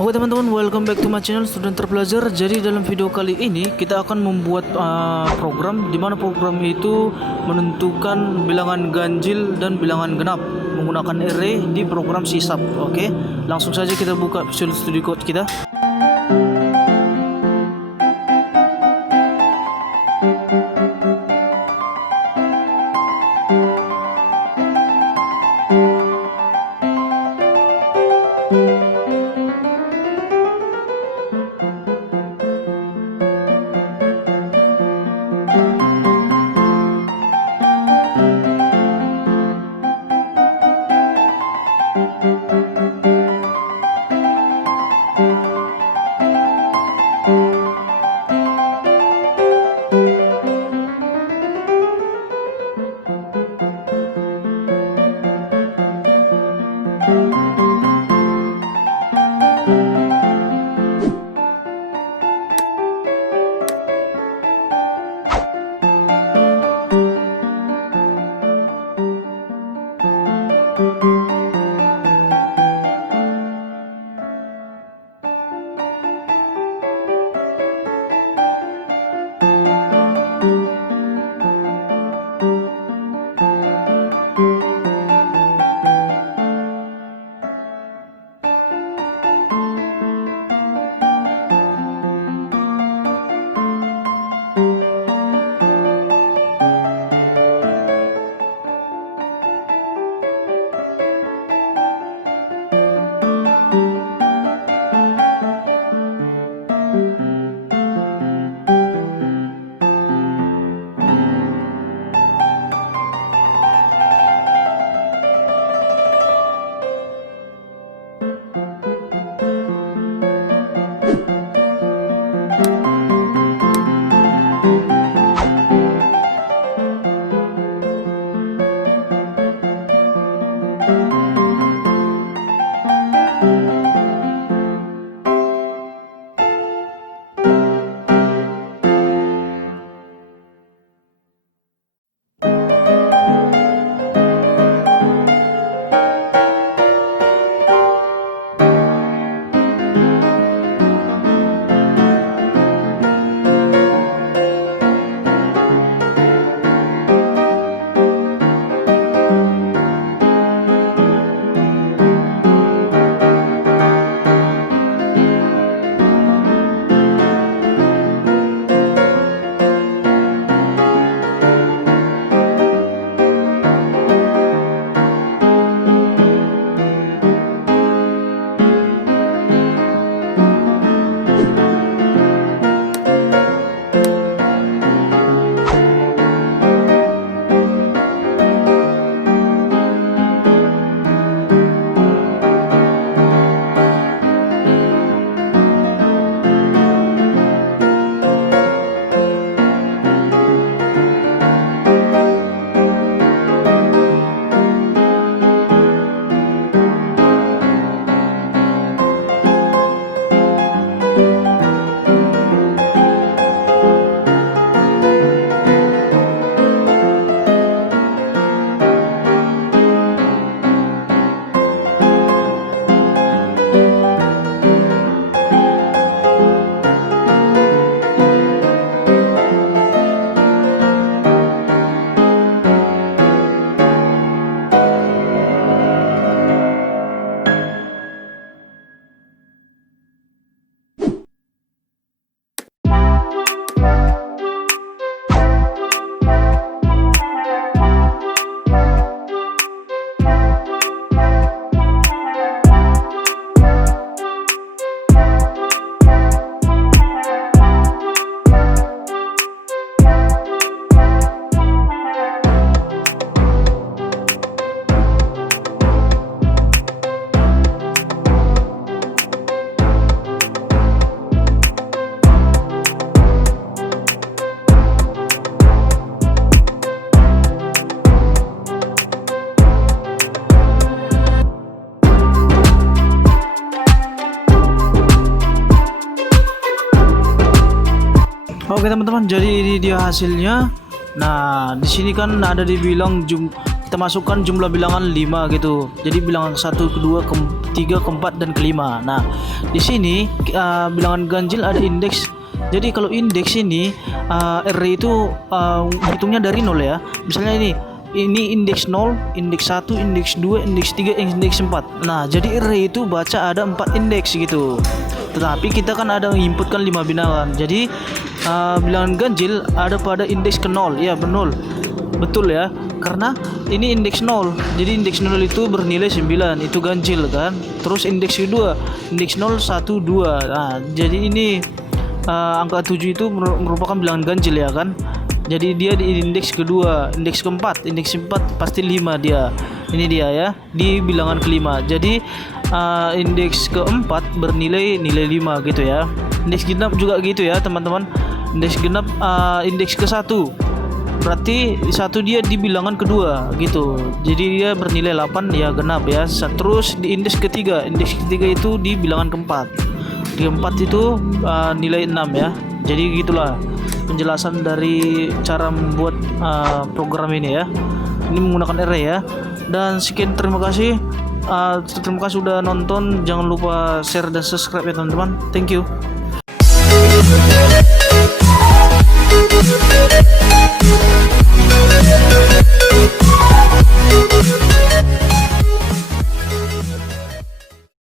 Oke teman-teman, welcome back to my channel Student Terpelajar. Jadi dalam video kali ini kita akan membuat program di mana program itu menentukan bilangan ganjil dan bilangan genap menggunakan array di program C#. Oke, langsung saja kita buka Visual Studio Code kita. Oke teman-teman, jadi ini dia hasilnya. Nah, di sini kan ada dibilang kita masukkan jumlah bilangan 5 gitu. Jadi bilangan 1, kedua, ketiga, keempat, dan kelima. Nah, di sini bilangan ganjil ada indeks. Jadi kalau indeks ini array itu hitungnya dari 0 ya. Misalnya ini indeks 0, indeks 1, indeks 2, indeks 3, indeks 4. Nah, jadi array itu baca ada 4 indeks gitu. Tetapi kita kan ada menginputkan 5 bilangan. Jadi bilangan ganjil ada pada indeks ke 0. Ya, betul ya. Karena ini indeks 0. Jadi indeks 0 itu bernilai 9. Itu ganjil kan. Terus indeks kedua, indeks 0, 1, 2. Nah, jadi ini angka 7 itu merupakan bilangan ganjil ya kan. Jadi dia di indeks kedua, indeks keempat, indeks 4 pasti 5 dia. Ini dia ya, di bilangan kelima. Jadi indeks keempat bernilai nilai 5 gitu ya. Indeks genap juga gitu ya teman-teman. Indeks genap indeks ke-1. Berarti 1 dia di bilangan kedua gitu. Jadi dia bernilai 8 ya genap ya. Terus di indeks ketiga itu di bilangan keempat. Di keempat itu nilai 6 ya. Jadi gitulah penjelasan dari cara membuat program ini ya. Ini menggunakan array ya. Dan sekian, terima kasih sudah nonton. Jangan lupa share dan subscribe ya teman-teman. Thank you.